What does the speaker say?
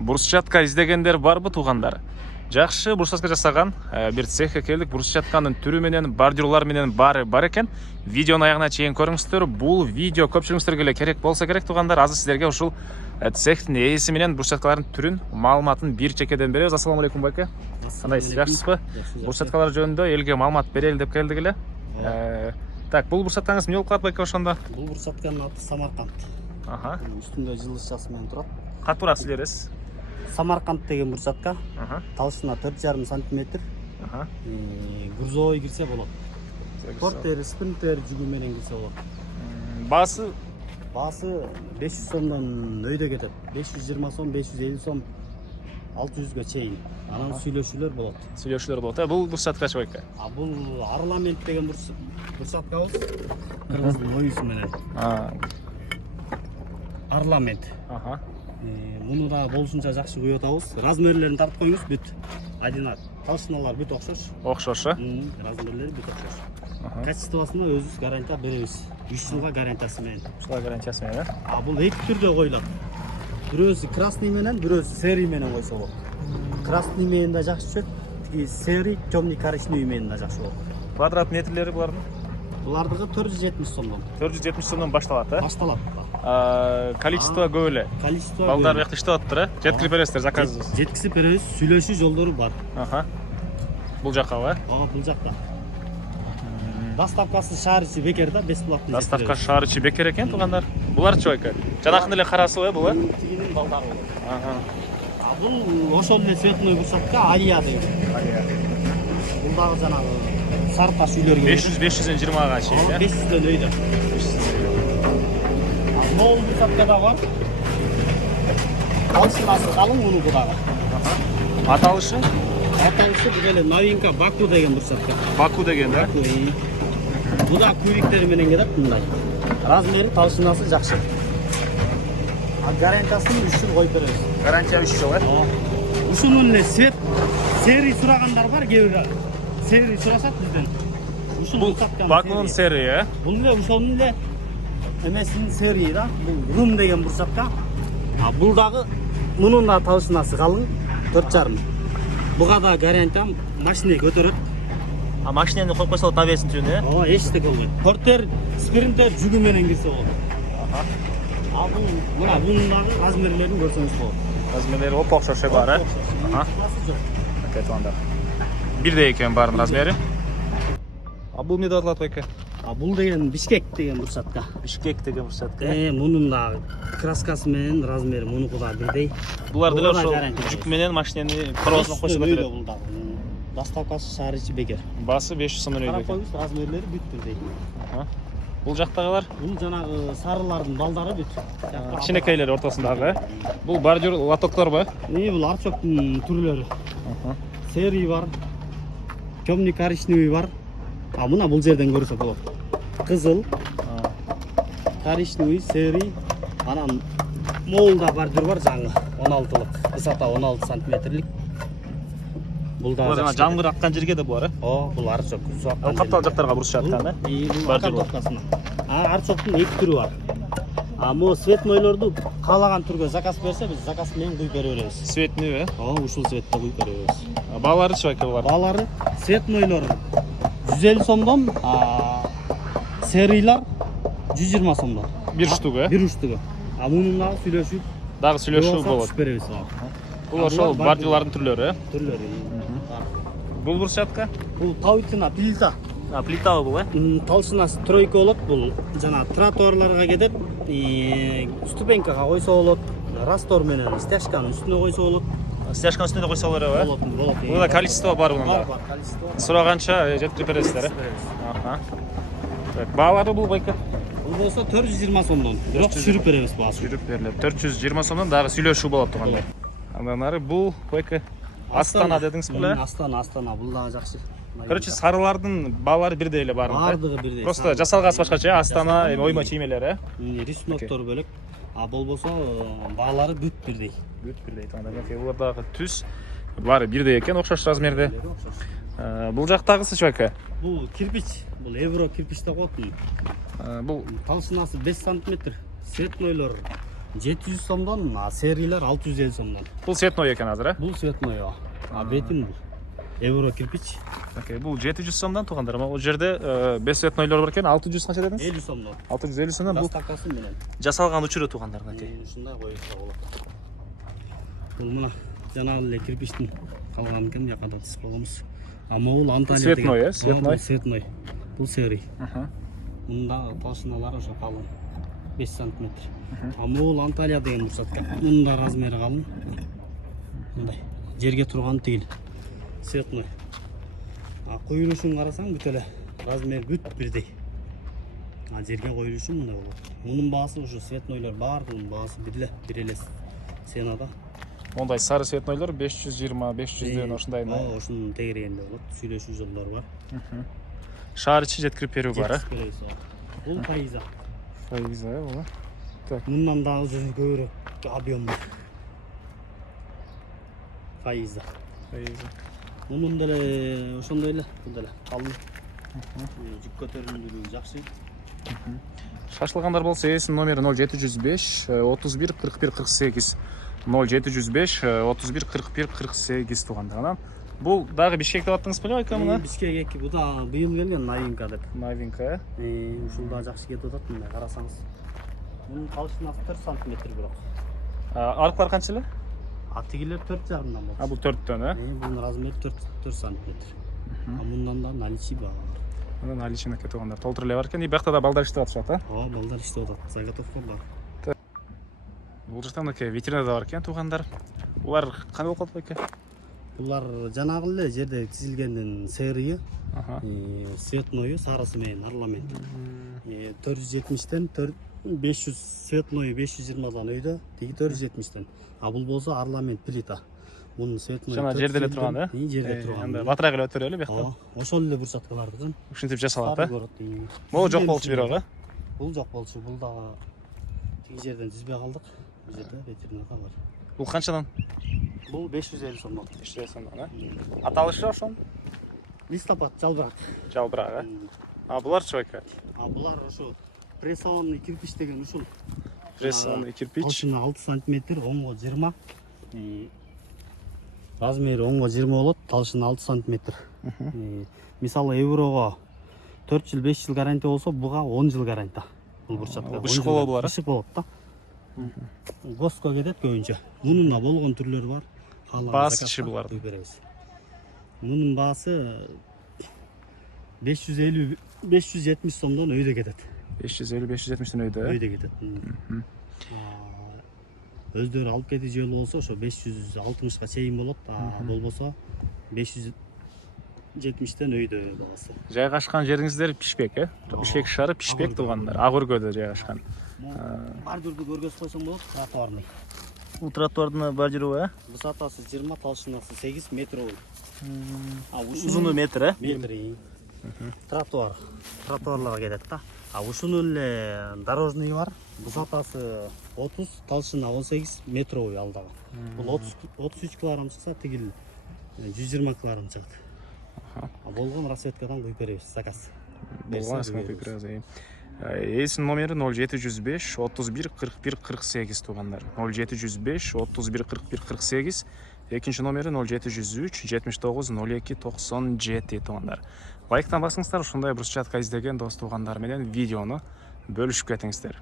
Брусчатка издегендер барбы туугандар? Жакшы брусчатка жасаган бир цехке келдик. Брусчатканын түрү менен, бордюрлар менен баары бар экен. Видеонун аягына чейин көрүңүздөр. Бул видео көпчүлүгүңүзгө эле керек болсо керек туугандар. Азыр сиздерге ушул цехтин ээси менен брусчаткалардын түрүн, маалыматын бир чекеден беребиз. Ассаламу алейкум байке. Кандайсыз, жакшысызбы? Брусчаткалар жөнүндө элге маалымат берели деп келдик эле. Так, бул брусчаткаңыз эмне болуп калат байке ошондо? Бул брусчатканын аты Самарканд. Үстүндө жылышчасы менен турат. Катуураак сүйлөбүз. Самарканд деген брусчатка. Талышына 4,5 сантиметр. Грузовой кирсе болот. Портер, спринтер жүгү менен кирсе болот. Баасы 500 сомдон өйдө кетет. 520 сом, 550 сом, 600га чейин. Анан сүйлөшүүлөр болот. Сүйлөшүүлөр болот. Бул брусчаткачы байке. Бул Арламент деген брусчаткабыз. Кыргыздын оюсу менен. Арламент. Муну да болушунча жакшы куюп атабыз. Размерлерин тартып коюңуз, бүт. Адина талшыналар бүт окшош. Окшош, размерлери бүт окшош. Качествосуна өзүбүз гарантия беребиз. 3 жылга гарантиясы менен. 3 жылга гарантиясы менен. Бул эки түрдө коюлат. Бирөөсү красный менен, бирөөсү серый менен койсо болот. Красный менен да жакшы түшөт, тиги серый, темный коричневый менен да жакшы болот. Квадрат метрлери булардын? Булардыгы 470 сомдон. 470 сомдон башталат, Башталат. Количество көп эле. Количество. Балдар бияқта иштеп атыптыр, жеткирип бересиздер заказды. Жеткирип беребиз, сүйлөшүү жолдору бар. Бул жаккабы? Бул жакта. Доставкасы шаар ичи бекер да, бесплатный. Доставка шаар ичи бекер экен туугандар. Буларчы байке? Жанакын эле карасыбы бул? Тигинин балдары болот. Бул ошол эле цветной брусчатка Алия деген. Алия. Бул дагы жанагы сары таш үйлөргө 500-520га чейин, 500дөн өйдө. Мол брусчатка да бар. Талшынасы калың мунуку дагы. Аталышы бул эле новинка Баку деген брусчатка. Баку деген да? Бул да кубиктери менен кетет мындай. Размери талшынасы жакшы. Гарантиясын 3 жыл коюп беребиз. Гарантия 3 жыл, Ушунун эле серий сурагандар бар, кээ серий сурашат бизден. Ушул брусчатканын Бакунун серии, Бул эле ошонун эле эмесинин серии да. Бул Рум деген брусчатка. Бул дагы мунун да талшынасы калың, 4,5. Буга да гарантия машина көтөрөт. Машинени коюп койсо табесин түнү, Эчтеке болбойт. Портер, спринтер жүгү менен кирсе болот. Бул мунун дагы размерлерин көрсөңүз болот. Размерлери окшош бар, Бирдей экен баарынын размери. Бул эмне деп аталат байке? Бул деген Бишкек деген брусчатка. Бишкек деген брусчатка. Мунун да краскасы менен размери мунуку да бирдей. Булар деле ошол жүк менен машинени коробасына койсо кетет. Доставкасы шаар ичи бекер. Баасы 500 сомдон өйдө. Карап коюңуз, размерлери бүт бирдей. Бул жактагылар? Бул жанагы сарылардын балдары бүт. Кичинекейлери ортосундагы. Бул бордюр лотокторбу? Бул арчоктун түрлөрү. Серый бар, темный коричневый бар. Мына бул жерден көрсө болот. Кызыл, коричневый, серый, анан молда бордюр бар жаңы, 16лык, высота 16 сантиметрлик. Бул да жаңгыр аккан жерге да булар, бул арчок. Каптал жактарга брусчатканы. Бордюр токтасына. Арчоктун эки түрү бар. Мо цветнойлорду каалаган түргө заказ берсе, биз заказ менен куюп бере беребиз. Цветный, ушул цветте куюп бере беребиз. Бааларычы байке булар? Баалары цветнойлор 150 сомдон, серыйлар 120 сомдон. Бир штуга? Бир штуга. Мунун дагы сүйлөшүү болот. Беребиз. Бул ошол бордюрлардын түрлөрү, Түрлөрү. Бул брусчатка? Бул Тавитина плита. Плитабы бул, Талшынасы тройка болот. Бул жана тротуарларга кетет, ступенькага койсо болот, раствор менен стяжканын үстүнө койсо болот. Стяжканын үстүнө койсо болот, Болот. Бул количество бар мунда. Бар, количество. Сураганча жеткирип бересиздер. Баалары бул байке? Бул болсо 420 сомдон. Бирок сүрүп беребиз баасын. Сүрүп берилет. 420 сомдон дагы сүйлөшүү болот туугандар. Андан ары бул байке Астана дедиңиз беле? Астана, бул дагы жакшы. Короче, сарылардын баалары бирдей эле баарында. Баардыгы бирдей. Просто жасалгасы башкача, Астана оймо чиймелери. Рисуноктор бөлөк. Болбосо баалары бүт бирдей. Булар дагы түз баары бирдей экен, окшош размерде. Бул жактагысы байке? Бул кирпич, бул евро кирпич деп коет. Бул талшынасы 5 сантиметр. Цветнойлор 700 сомдон, серийлер 650 сомдон. Бул цветной экен азыр, Бул цветной, бетин бул. Евро кирпич. Бул 700 сомдон туугандар. Ал жерде бес цветнойлор бар экен, 600 канча дедиңиз? 50 сомдон. 650 сомдон бул Дастакасы менен. жасалган учуру туугандар. Ушундай коюлса болот. Бул мына жанагы эле кирпичтин калган экен, бияка да тизип койгонбуз. Могул Анталия деген. Цветной, цветной. Цветной. Бул серий. Мында толщиналары ошо калың. 5 сантиметр. Могул Анталия деген бурсатка. Мында размери калың. Мындай. Жерге турган тигил. Цветной. Коюлушун карасаң бүт эле размер бүт бирдей. Жерге коюлушу мындай болот. Мунун баасы ушу цветнойлор баардыгынын баасы бир эле ценада. Ондай сары цветнойлор 520, 500 деген ошундай. Ошонун тегерегинде болот. Сүйлөшүү жолдору бар. Шаар ичи жеткирип берүү бар. Бул Фаиза. Фаиза, бул. Так, Мындан дагы көбүрөөк объем бар. Фаиза. Мунун деле ошондой эле, бул деле калың. Жүк көтөрүмдүүлүгү жакшы. Шашылгандар болсо эсин номери 0705 31 41 48 0705 31 41 48 туугандар. Бул дагы Бишкек деп аттыңыз беле айка мына? Бишкек 2 бу да быйыл келген новинка деп. Новинка, Ушул да жакшы кетип атат мындай карасаңыз. Мунун толщинасы 4 сантиметр бирок. Аркалар канча эле? Тигилер 4,5-дан болот. Бул 4төн, Бунун размери 4 сантиметр. Мындан да наличи бар. Мына наличина кетип толтур эле бар экен. Биякта да балдар иштеп атышат, Балдар иштеп атат. Заготовка бар. Бул жерде мынакей витрина да бар экен туугандар. Булар кандай болуп калат экен? Булар жанагы эле жерде тизилгендин серии, цветнойу, сарысы менен орламент. 470тен 500 цветной 520дан өйдө, тиги 470тен. Бул болсо орламент плита. Мунун цветной. Жана жерде эле турган, Жерде турган. Анда батыраак эле өтөрөлү биякта. Ошол эле бурсаткалардын. Ушинтип жасалат, Могу жок болчу бирок, Бул жок болчу, бул дагы тиги жерден түзбөй калдык. Бул жерде ветеринарда бар. Бул канчадан? Бул 550 сомдон. 550 сомдон, Аталышы ошон? Листопад жалбырак. Жалбырак, Буларчы байка? Булар ошо прессованный кирпич деген ушул. Прессованный кирпич. Толщина 6 сантиметр, оңго 20. Размери оңго 20 болот, толщина 6 сантиметр. Мисалы еврого 4 жыл 5 жыл гарантия болсо, буга 10 жыл гарантия. Бул бурчатка. Бышык болот булар. Бышык болот да. Госко кетет көбүнчө. Мунун да болгон түрлөрү бар. Баасы булар. Мунун баасы 550-570 сомдон өйдө кетет. 550-570тен Өйдө кетет. Өздөрү алып кетүү жолу болсо ошо 560га чейин болот, болбосо 570тен өйдө баасы. Жайгашкан жериңиздер Бишкек, Бишкек шаары Бишкек туугандар. Ак өргөдө жайгашкан. Бордюрду көргөзүп койсоң болот, тротуарный. Бул тротуардын бордюру, Высотасы 20, толщинасы 8 метровый. Узуну метр, Метр. Тротуарларга кетет да. Ушунун эле дорожный бар. Высотасы 30, толщина 18 метровый алдагы. Бул 33 килограмм чыкса, тигил 120 килограмм чыгат. Болгон расцветкадан куюп беребиз, заказ. Эсин номери 0705 31 41 48 туугандар. 0705 31 41 48. Экинчи номери 0703 79 02 97 туугандар. Лайктан басыңыздар, ушундай брусчатка издеген дос туугандар менен видеону бөлүшүп кетиңиздер.